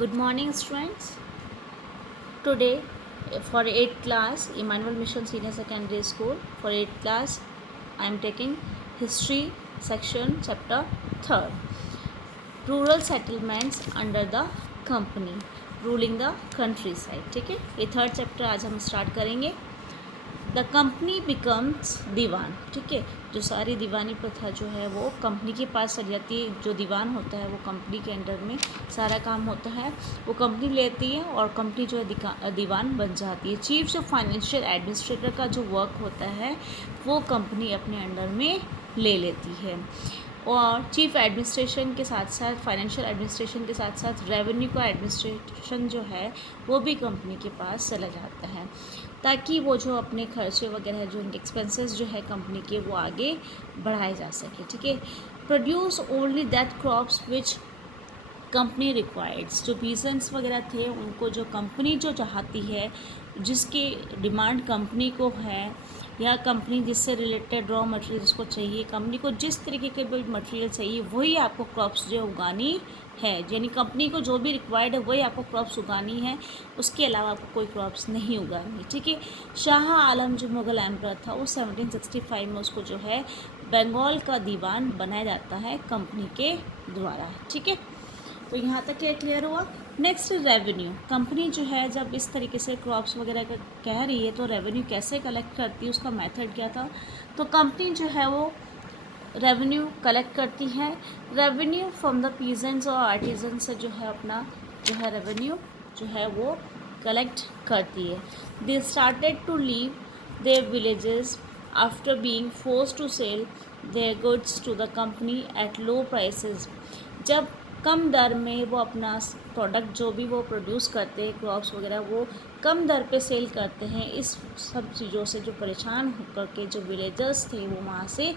Good morning, students. Today, for 8th class, Emmanuel Mission Senior Secondary School, for 8th class, I am taking History section, chapter 3rd. Rural settlements under the company, ruling the countryside. ठीक है, ये third chapter आज हम start करेंगे. The company becomes दीवान. ठीक है, जो सारी दीवानी प्रथा जो है वो कंपनी के पास चली जाती है. जो दीवान होता है वो कंपनी के अंडर में सारा काम होता है, वो कंपनी लेती है और कंपनी जो है दीवान बन जाती है. चीफ जो फाइनेंशियल एडमिनिस्ट्रेटर का जो वर्क होता है वो कंपनी अपने अंडर में ले लेती है. और चीफ एडमिनिस्ट्रेशन के साथ साथ फाइनेंशियल एडमिनिस्ट्रेशन के साथ साथ रेवेन्यू का एडमिनिस्ट्रेशन जो है वो भी कंपनी के पास चला जाता है, ताकि वो जो अपने खर्चे वगैरह जो इनके एक्सपेंसेस जो है कंपनी के वो आगे बढ़ाए जा सके. ठीक है, produce only that crops which company requires. जो पीजेंट्स वगैरह थे उनको जो कंपनी जो चाहती है, जिसकी डिमांड कंपनी को है या कंपनी जिससे रिलेटेड रॉ मटेरियल उसको चाहिए, कंपनी को जिस तरीके के भी मटेरियल चाहिए वही आपको क्रॉप्स जो उगानी है. यानी कंपनी को जो भी रिक्वायर्ड है वही आपको क्रॉप्स उगानी है, उसके अलावा आपको कोई क्रॉप्स नहीं उगानी. ठीक है, शाह आलम जो मुग़ल एम्परर था वो 1765 में उसको जो है बंगाल का दीवान बनाया जाता है कंपनी के द्वारा. ठीक है, तो यहाँ तक क्या क्लियर हुआ. Next, revenue. कंपनी जो है जब इस तरीके से क्रॉप्स वगैरह का कह रही है तो रेवेन्यू कैसे कलेक्ट करती है, उसका मेथड क्या था. तो कंपनी जो है वो रेवेन्यू कलेक्ट करती है. रेवेन्यू फ्रॉम द पीजेंट्स और आर्टिजन से जो है अपना जो है रेवेन्यू जो है वो कलेक्ट करती है. They started to leave their villages after being forced to sell their goods to the company at low prices. जब कम दर में वो अपना प्रोडक्ट जो भी वो प्रोड्यूस करते हैं क्रॉप्स वगैरह वो कम दर पे सेल करते हैं, इस सब चीज़ों से जो परेशान होकर के जो विलेजर्स थे वो वहाँ से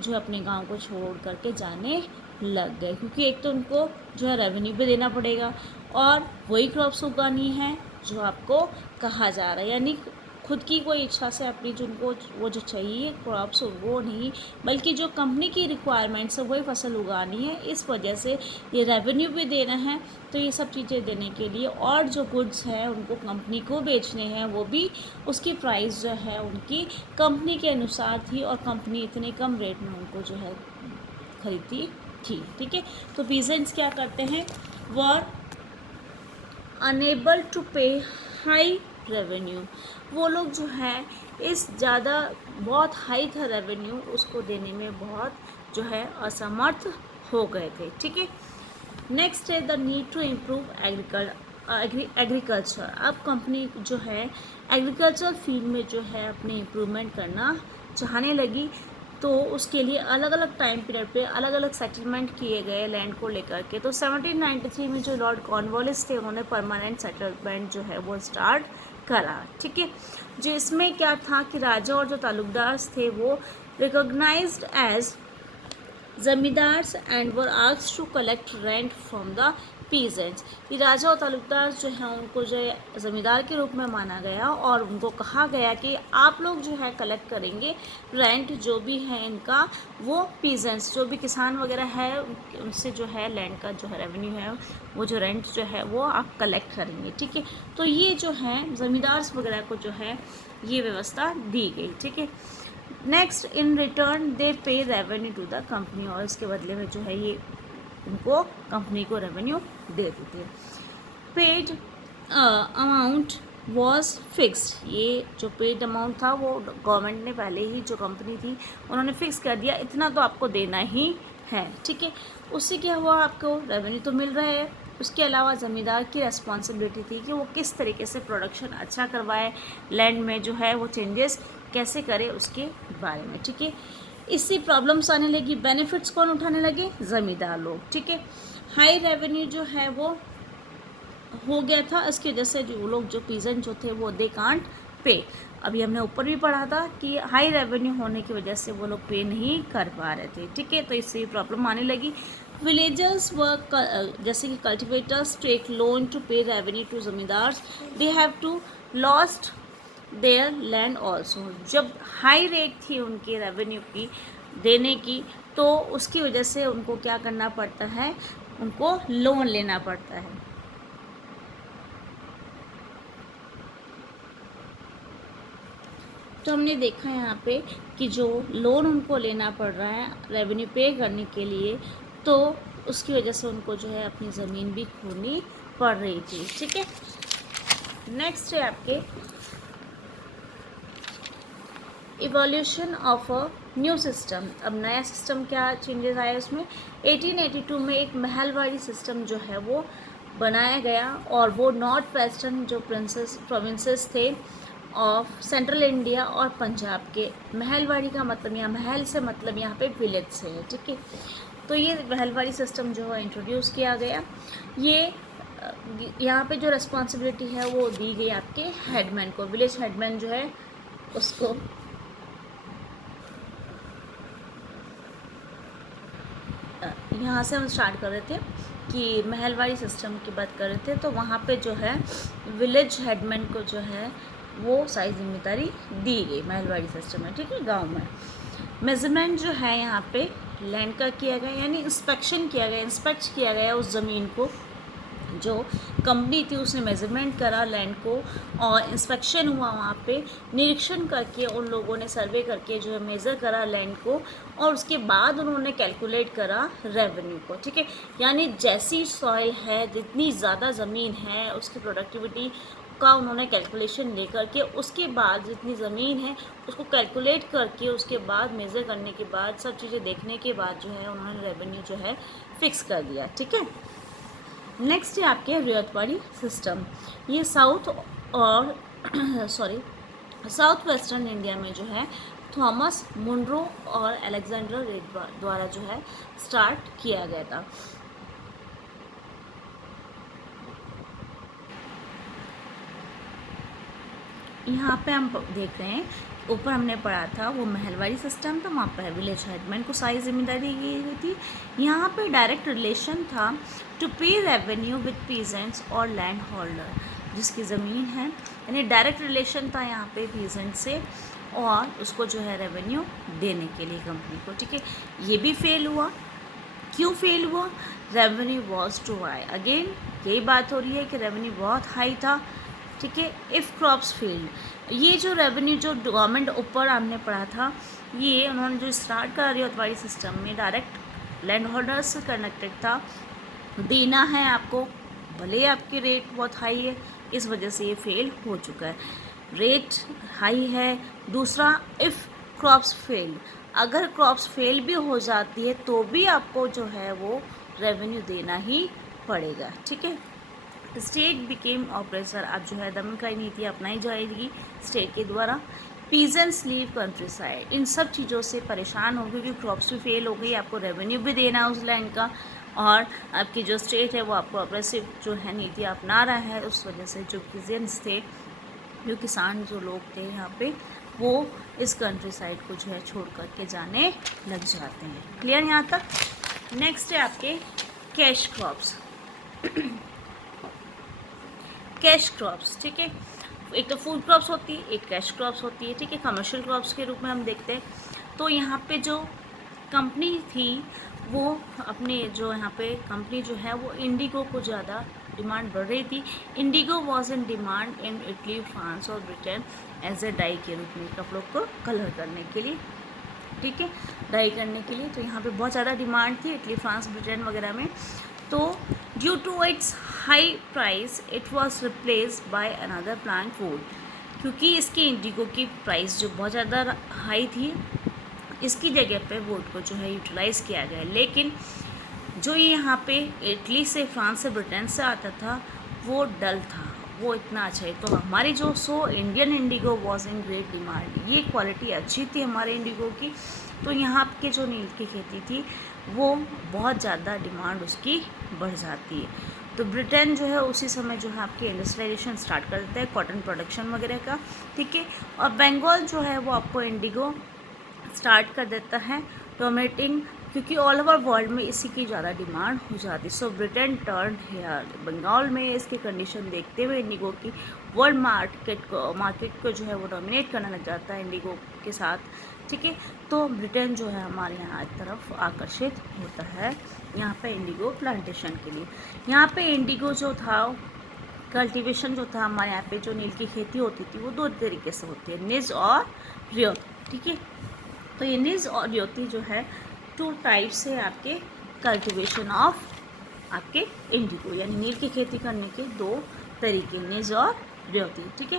जो अपने गांव को छोड़ करके जाने लग गए, क्योंकि एक तो उनको जो है रेवेन्यू भी देना पड़ेगा और वही क्रॉप्स उगानी है जो आपको कहा जा रहा है. यानी खुद की कोई इच्छा से अपनी जो उनको वो जो चाहिए क्रॉप्स वो नहीं, बल्कि जो कंपनी की रिक्वायरमेंट्स है वही फसल उगानी है. इस वजह से ये रेवेन्यू भी देना है, तो ये सब चीज़ें देने के लिए और जो गुड्स हैं उनको कंपनी को बेचने हैं वो भी उसकी प्राइस जो है उनकी कंपनी के अनुसार थी और कंपनी इतने कम रेट में उनको जो है खरीदती थी. ठीक है, तो पीजेंट्स क्या करते हैं, वर अनेबल टू पे हाई रेवेन्यू. वो लोग जो है इस ज़्यादा बहुत हाई था रेवेन्यू उसको देने में बहुत जो है असमर्थ हो गए थे. ठीक है, नेक्स्ट है the need to improve agriculture. अब कंपनी जो है एग्रीकल्चर फील्ड में जो है अपने इम्प्रूवमेंट करना चाहने लगी, तो उसके लिए अलग अलग टाइम पीरियड पे अलग अलग सेटलमेंट किए गए लैंड को लेकर के. तो 1793 में जो लॉर्ड कॉर्नवालिस थे उन्होंने परमानेंट सेटलमेंट जो है वो स्टार्ट करा. ठीक है, जो इसमें क्या था कि राजा और जो तालुकदार थे वो recognised as zamindars and were asked to collect rent from the peasants. ये राजा और तालुकदार जो हैं उनको जो है ज़मींदार के रूप में माना गया और उनको कहा गया कि आप लोग जो है कलेक्ट करेंगे रेंट जो भी है इनका, वो पीजेंट्स जो भी किसान वगैरह है उनसे जो है लैंड का जो है रेवेन्यू है वो जो रेंट जो है वो आप कलेक्ट करेंगे. ठीक है, तो ये जो है ज़मींदार्स वगैरह को जो है ये व्यवस्था दी गई. ठीक है, नेक्स्ट, इन रिटर्न दे पे रेवेन्यू टू द कंपनी. और इसके बदले में जो है ये उनको कंपनी को रेवेन्यू देते थे. Paid amount was fixed. ये जो पेड अमाउंट था वो गवर्नमेंट ने पहले ही जो कंपनी थी उन्होंने फिक्स कर दिया, इतना तो आपको देना ही है. ठीक है, उससे क्या हुआ, आपको रेवेन्यू तो मिल रहा है, उसके अलावा ज़मींदार की रिस्पॉन्सिबिलिटी थी कि वो किस तरीके से प्रोडक्शन अच्छा करवाए, लैंड में जो है वो चेंजेस कैसे करे उसके बारे में. ठीक है, इससे प्रॉब्लम्स आने लगी. बेनिफिट्स कौन उठाने लगे, ज़मींदार लोग. ठीक है, हाई रेवेन्यू जो है वो हो गया था, इसकी वजह से जो लोग जो पीजेंट जो थे वो दे कांट पे. अभी हमने ऊपर भी पढ़ा था कि हाई रेवेन्यू होने की वजह से वो लोग पे नहीं कर पा रहे थे. ठीक है, तो इससे प्रॉब्लम आने लगी. विलेजर्स व जैसे कि cultivators take loan to pay revenue to zamindars, they have to lost their land also. जब हाई रेट थी उनकी रेवेन्यू की देने की, तो उसकी वजह से उनको क्या करना पड़ता है, उनको लोन लेना पड़ता है. तो हमने देखा यहाँ पे कि जो लोन उनको लेना पड़ रहा है रेवेन्यू पे करने के लिए, तो उसकी वजह से उनको जो है अपनी ज़मीन भी खोनी पड़ रही थी। ठीक है, नेक्स्ट है आपके evolution of a new system. अब नया सिस्टम क्या चेंजेस आए उसमें, 1882 में एक महलवाड़ी सिस्टम जो है वो बनाया गया, और वो नॉर्थ वेस्टर्न जो प्रोविंसेस थे ऑफ सेंट्रल इंडिया और पंजाब के, महलवाड़ी का मतलब यहाँ महल से मतलब यहाँ पे विलेज से है। ठीक है, तो ये महलवाड़ी सिस्टम जो है इंट्रोड्यूस किया गया। ये यहाँ पे जो रिस्पॉन्सिबिलिटी है वो दी गई आपके हेडमैन को, विलेज हेडमैन जो है उसको। यहाँ से हम स्टार्ट कर रहे थे कि महलवाड़ी सिस्टम की बात कर रहे थे, तो वहाँ पे जो है विलेज हेडमैन को जो है वो सारी जिम्मेदारी दी गई महलवाड़ी सिस्टम में। ठीक है, गांव में मेजरमेंट जो है यहाँ पे लैंड का किया गया, यानी इंस्पेक्शन किया गया, इंस्पेक्ट किया गया उस ज़मीन को। जो कंपनी थी उसने मेजरमेंट करा लैंड को, और इंस्पेक्शन हुआ वहाँ पे, निरीक्षण करके उन लोगों ने सर्वे करके जो है मेज़र करा लैंड को, और उसके बाद उन्होंने कैलकुलेट करा रेवेन्यू को। ठीक है, यानी जैसी सॉइल है, जितनी ज़्यादा ज़मीन है, उसकी प्रोडक्टिविटी का उन्होंने कैलकुलेशन लेकर के, उसके बाद जितनी ज़मीन है उसको कैलकुलेट करके, उसके बाद मेज़र करने के बाद, सब चीज़ें देखने के बाद जो है उन्होंने रेवेन्यू जो है फिक्स कर दिया। ठीक है, नेक्स्ट है आपके रियायतवाड़ी सिस्टम। ये साउथ और साउथ वेस्टर्न इंडिया में जो है थॉमस मुनरो और अलेक्जेंडर रेड द्वारा जो है स्टार्ट किया गया था। यहाँ पे हम देख रहे हैं, ऊपर हमने पढ़ा था वो महलवाड़ी सिस्टम था, वहाँ पर विलेज हेडमैन को सारी जिम्मेदारी दी गई थी। यहाँ पे डायरेक्ट रिलेशन था to pay revenue with peasants और लैंड होल्डर, जिसकी ज़मीन है, यानी डायरेक्ट रिलेशन था यहाँ पे पीजेंट से, और उसको जो है रेवेन्यू देने के लिए कंपनी को। ठीक है, ये भी फेल हुआ। क्यों फेल हुआ? Revenue was too high. Again यही बात हो रही है कि रेवेन्यू बहुत हाई था। ठीक है, इफ़ क्रॉप्स फेल्ड, ये जो रेवेन्यू जो गवर्नमेंट ऊपर हमने पढ़ा था, ये उन्होंने जो स्टार्ट करा रियायतवाड़ी सिस्टम में डायरेक्ट लैंड होल्डर्स से कनेक्टेड था, देना है आपको, भले आपकी रेट बहुत हाई है, इस वजह से ये फेल हो चुका है। रेट हाई है। दूसरा, इफ़ क्रॉप्स फेल, अगर क्रॉप्स फेल भी हो जाती है तो भी आपको जो है वो रेवेन्यू देना ही पड़ेगा। ठीक है, स्टेट बिकेम ऑपरेसर, अब जो है दमनकारी नीति अपनाई जाएगी स्टेट के द्वारा। पीजेंट्स लीव कंट्री साइड, इन सब चीज़ों से परेशान हो गई क्योंकि क्रॉप्स भी फेल हो गई, आपको रेवेन्यू भी देना है उस लैंड का, और आपकी जो स्टेट है वो आपको ऑपरेसिव जो है नीति अपना रहा है। उस वजह से जो पीजेंट्स थे, जो किसान जो लोग थे यहाँ पे, वो इस कंट्री साइड को जो है छोड़ करके जाने लग जाते हैं। क्लियर यहाँ तक? नेक्स्ट है आपके कैश क्रॉप्स। कैश क्रॉप्स, ठीक है, एक तो फूड क्रॉप्स होती है, एक कैश क्रॉप्स होती है। ठीक है, कमर्शियल क्रॉप्स के रूप में हम देखते हैं। तो यहाँ पे जो कंपनी थी वो अपने जो यहाँ पे कंपनी जो है वो इंडिगो को ज़्यादा डिमांड बढ़ रही थी। Indigo was in demand in Italy, France और ब्रिटेन एज ए डाई के रूप में, कपड़ों को कलर करने के लिए। ठीक है, डाई करने के लिए, तो यहाँ पे बहुत ज़्यादा डिमांड थी इटली, फ्रांस, ब्रिटेन वगैरह में। तो due to its high price it was replaced by another plant food, क्योंकि इसकी इंडिगो की प्राइस जो बहुत ज़्यादा हाई थी, इसकी जगह पे वुड को जो है यूटिलाइज़ किया गया। लेकिन जो ये यहाँ पे इटली से, फ्रांस से, ब्रिटेन से आता था वो डल था, वो इतना अच्छा है। तो हमारी जो Indian Indigo was in great demand, ये क्वालिटी अच्छी थी हमारे इंडिगो की। तो यहाँ के जो नील की खेती थी वो बहुत ज़्यादा डिमांड उसकी बढ़ जाती है। तो ब्रिटेन जो है उसी समय जो है आपकी इंडस्ट्रियलाइजेशन स्टार्ट कर देता है, कॉटन प्रोडक्शन वगैरह का। ठीक है, और बंगाल जो है वो आपको इंडिगो स्टार्ट कर देता है डोमिनेटिंग, क्योंकि ऑल ओवर वर्ल्ड में इसी की ज़्यादा डिमांड हो जाती है। सो ब्रिटेन टर्न हेयर, बंगाल में इसकी कंडीशन देखते हुए इंडिगो की वर्ल्ड मार्केट को जो है वो डोमिनेट करने लग जाता है इंडिगो के साथ। ठीक है, तो ब्रिटेन जो है हमारे यहाँ एक तरफ आकर्षित होता है यहाँ पे इंडिगो प्लांटेशन के लिए। यहाँ पे इंडिगो जो था कल्टीवेशन जो था हमारे यहाँ पे, जो नील की खेती होती थी वो दो तरीके से होती है, निज और रियोती। ठीक है, तो ये निज और रियोती जो है टू टाइप्स है आपके कल्टीवेशन ऑफ आपके इंडिगो, यानी नील की खेती करने के दो तरीके, निज और रियोती। ठीक है,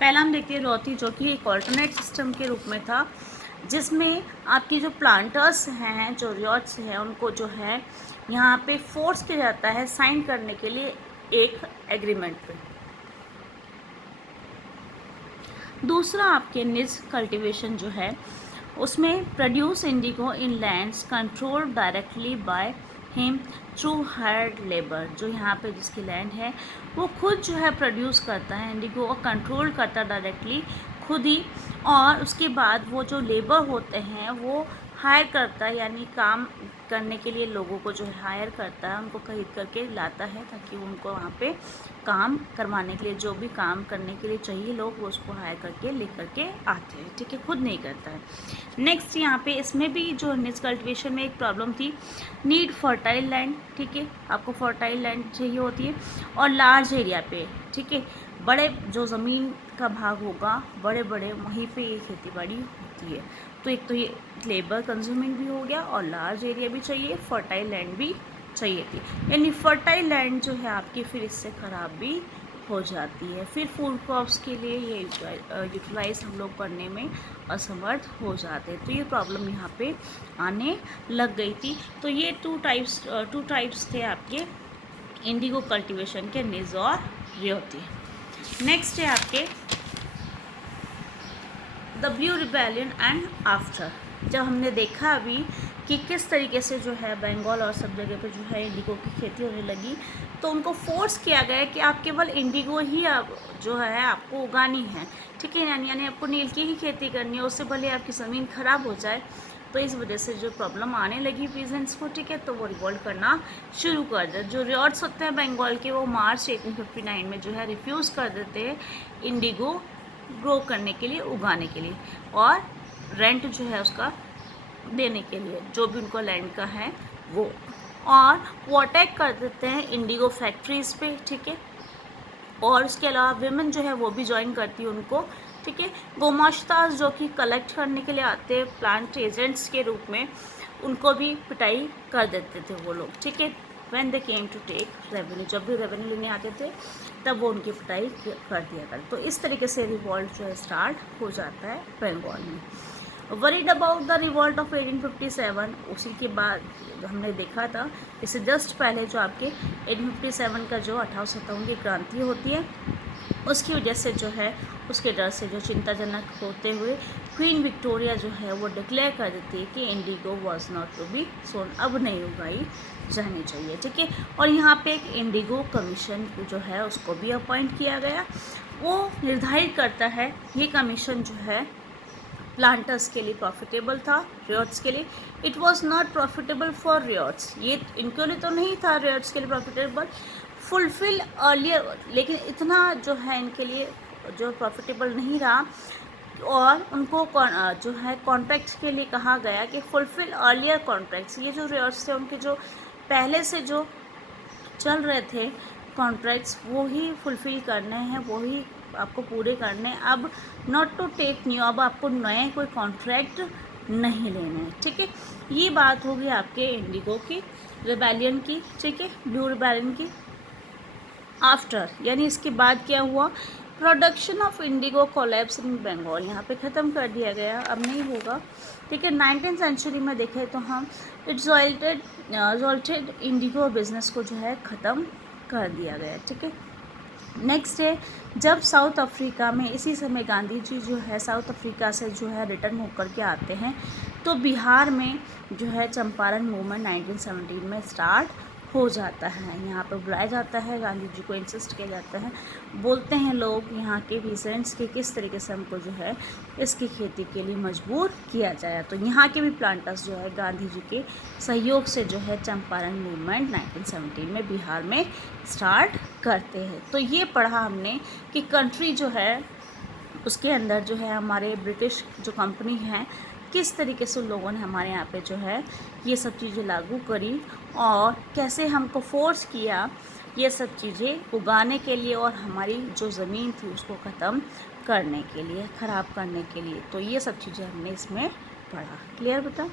पहला हम देखते हैं रियोती, जो कि एक ऑल्टरनेट सिस्टम के रूप में था, जिसमें आपकी जो प्लांटर्स हैं, जो रियोट्स हैं, उनको जो है यहाँ पे फोर्स किया जाता है साइन करने के लिए एक एग्रीमेंट पे। दूसरा आपके निज कल्टीवेशन जो है, उसमें produce Indigo in lands control directly by him through hired labour, जो यहाँ पे जिसकी लैंड है वो खुद जो है प्रोड्यूस करता है इंडिगो और कंट्रोल करता है डायरेक्टली खुद ही, और उसके बाद वो जो लेबर होते हैं वो हायर करता है, यानी काम करने के लिए लोगों को जो है हायर करता है, उनको खरीद करके लाता है ताकि उनको वहाँ पे काम करवाने के लिए, जो भी काम करने के लिए चाहिए लोग, वो उसको हायर करके ले करके आते हैं। ठीक है, खुद नहीं करता है। नेक्स्ट यहाँ पे इसमें भी जो निज कल्टिवेशन में एक प्रॉब्लम थी, नीड फर्टाइल लैंड। ठीक है, आपको फर्टाइल लैंड चाहिए होती है और लार्ज एरिया पे। ठीक है, बड़े जो ज़मीन का भाग होगा, बड़े बड़े वहीं पे ये खेती बाड़ी होती है। तो एक तो ये लेबर कंज्यूमिंग भी हो गया और लार्ज एरिया भी चाहिए, फर्टाइल लैंड भी चाहिए थी, यानी फर्टाइल लैंड जो है आपकी फिर इससे ख़राब भी हो जाती है, फिर फूड क्रॉप्स के लिए ये यूटिलाइज हम लोग करने में असमर्थ हो जाते हैं। तो ये प्रॉब्लम यहाँ पे आने लग गई थी। तो ये टू टाइप्स थे आपके इंडिगो कल्टीवेशन के, निज और रियोती। नेक्स्ट है आपके the blue rebellion and after. जब हमने देखा अभी कि किस तरीके से जो है बंगाल और सब जगह पे जो है इंडिगो की खेती होने लगी, तो उनको फोर्स किया गया कि आप केवल इंडिगो ही अब जो है आपको उगानी है। ठीक है, यानी आपको नील की ही खेती करनी है, उससे भले आपकी ज़मीन ख़राब हो जाए। तो इस वजह से जो प्रॉब्लम आने लगी पीजेंट्स को, ठीक है, तो वो रिवोल्ट करना शुरू कर दे। जो रियॉट्स होते हैं बंगाल के, वो मार्च 1859 में जो है रिफ्यूज़ कर देते हैं इंडिगो ग्रो करने के लिए, उगाने के लिए, और रेंट जो है उसका देने के लिए, जो भी उनको लैंड का है वो, और वो अटैक कर देते हैं इंडिगो फैक्ट्रीज़ पे। ठीक है, और उसके अलावा विमेन जो है वो भी ज्वाइन करती है उनको। ठीक है, गोमाश्ताज जो कि कलेक्ट करने के लिए आते हैं प्लांट एजेंट्स के रूप में, उनको भी पिटाई कर देते थे वो लोग। ठीक है, when they came to take revenue, जब भी रेवेन्यू लेने आते थे तब वो उनकी पिटाई कर दिया करते। तो इस तरीके से रिवॉल्ट जो है स्टार्ट हो जाता है बंगाल में। Worried about the revolt of 1857, उसी के बाद हमने देखा था इससे जस्ट पहले जो आपके 1857 का जो 1857 की क्रांति होती है, उसकी वजह से जो है, उसके डर से जो चिंताजनक होते हुए क्वीन विक्टोरिया जो है वो डिक्लेयर कर देती है कि indigo was not to be sown, अब नहीं उगाई जानी चाहिए। ठीक है, और यहाँ पे एक इंडिगो कमीशन जो है उसको भी अपॉइंट किया गया, वो निर्धारित करता है, ये कमीशन जो है प्लांटर्स के लिए प्रॉफिटेबल था, रियॉट्स के लिए it was not profitable for ryots, ये इनके लिए तो नहीं था रियॉट्स के लिए प्रॉफिटेबल, फुलफिल अर्लियर, लेकिन इतना जो है इनके लिए जो प्रॉफिटेबल नहीं रहा, और उनको जो है कॉन्ट्रैक्ट्स के लिए कहा गया कि फुलफिल अर्लियर कॉन्ट्रैक्ट्स, ये जो रियॉट्स थे उनके जो पहले से जो चल रहे थे कॉन्ट्रैक्ट्स वो ही फुलफ़िल करने हैं, वो ही आपको पूरे करने हैं। अब नॉट टू टेक न्यू, अब आपको नए कोई कॉन्ट्रैक्ट नहीं लेने हैं। ठीक है, ये बात होगी आपके इंडिगो की रिबेलियन की। ठीक है, ब्लू रिबेलियन की। आफ्टर यानी इसके बाद क्या हुआ, production of indigo collapse in Bengal, यहाँ पे ख़त्म कर दिया गया, अब नहीं होगा। ठीक है, 19th सेंचुरी में देखें तो हम रिजल्टेड इंडिगो बिजनेस को जो है ख़त्म कर दिया गया। ठीक है, नेक्स्ट है जब साउथ अफ्रीका में, इसी समय गांधी जी जो है साउथ अफ्रीका से जो है रिटर्न होकर के आते हैं, तो बिहार में जो है चंपारण मूवमेंट 1917 में स्टार्ट हो जाता है। यहाँ पर बुलाया जाता है, गांधी जी को इंसिस्ट किया जाता है, बोलते हैं लोग यहाँ के पीसेंट्स के किस तरीके से हमको जो है इसकी खेती के लिए मजबूर किया जाए। तो यहाँ के भी प्लांटर्स जो है गांधी जी के सहयोग से जो है चंपारण मूवमेंट 1917 में बिहार में स्टार्ट करते हैं। तो ये पढ़ा हमने कि कंट्री जो है उसके अंदर जो है हमारे ब्रिटिश जो कंपनी है, किस तरीके से उन लोगों ने हमारे यहाँ पे जो है ये सब चीज़ें लागू करी और कैसे हमको फोर्स किया ये सब चीज़ें उगाने के लिए और हमारी जो ज़मीन थी उसको ख़त्म करने के लिए, ख़राब करने के लिए। तो ये सब चीज़ें हमने इसमें पढ़ा। क्लियर बेटा?